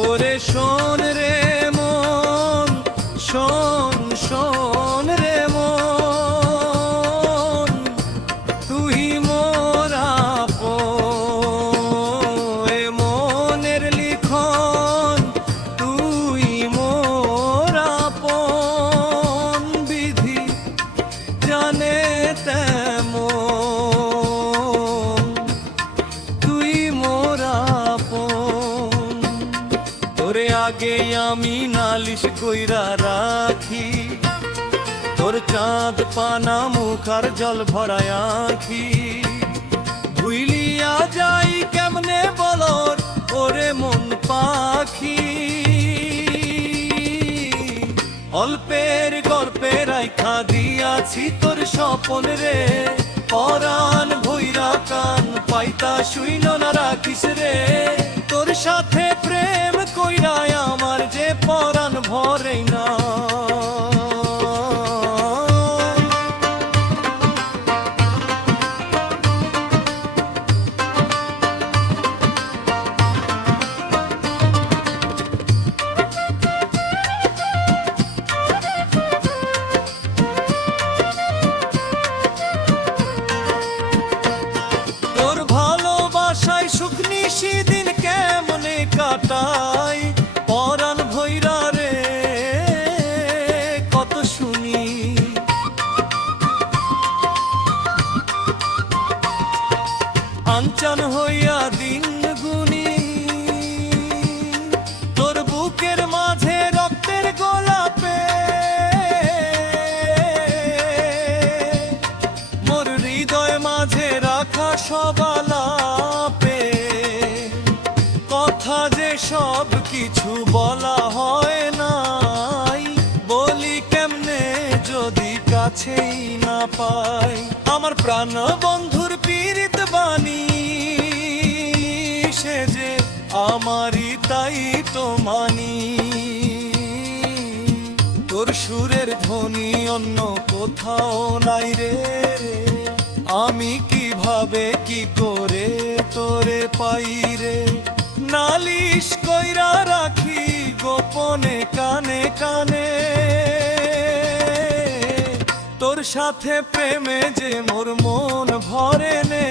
ওরে শোন রে মন, শোন শোন রে মন, তুই মোর আপন, এ মনের লিখন তুই মোর আপন, বিধি জানে তেমন তুই মোর আপন। তোরে আগে আমি নালিশ কইরা রাখি, তোর চাঁদ পানা মুখার জল ভরায় আঁখি, ভুইলিয়া যাই কেমনে বলর ওরে মন পাখি। অল্পের গল্পে রাইখা দিয়াছি তোর স্বপন রে, পরাণ ভৈরা কান পাইতা শুইল না রাখিস রে। তোর সাথে প্রেম কইরায় আমার যে পরাণ ভরে না। তোর ভালোবাসায় সুখ নিশি দিন কেমনে কাটাই, পরাণ ভৈরা রে কত শুনি। আনচান হইয়া দিন গুনি, তোর বুকের মাঝে রক্তের গোলাপে মোর হৃদয় মাঝে রাখা সবালাপে। কথা যে সব কিছু বলা হয় নাই, বলি কেমনে যদি কাছেই না পাই। আমার প্রাণ বন্ধুর পীড়িত বাণী, সে যে আমারই তাই তো মানি। তোর সুরের ধ্বনি অন্য কোথাও নাই রে, আমি কিভাবে কি করে তোরে পাই রে। নালিশ কইরা রাখি গোপনে কানে কানে, তোর সাথে প্রেমে যে মোর মন ভরে নে।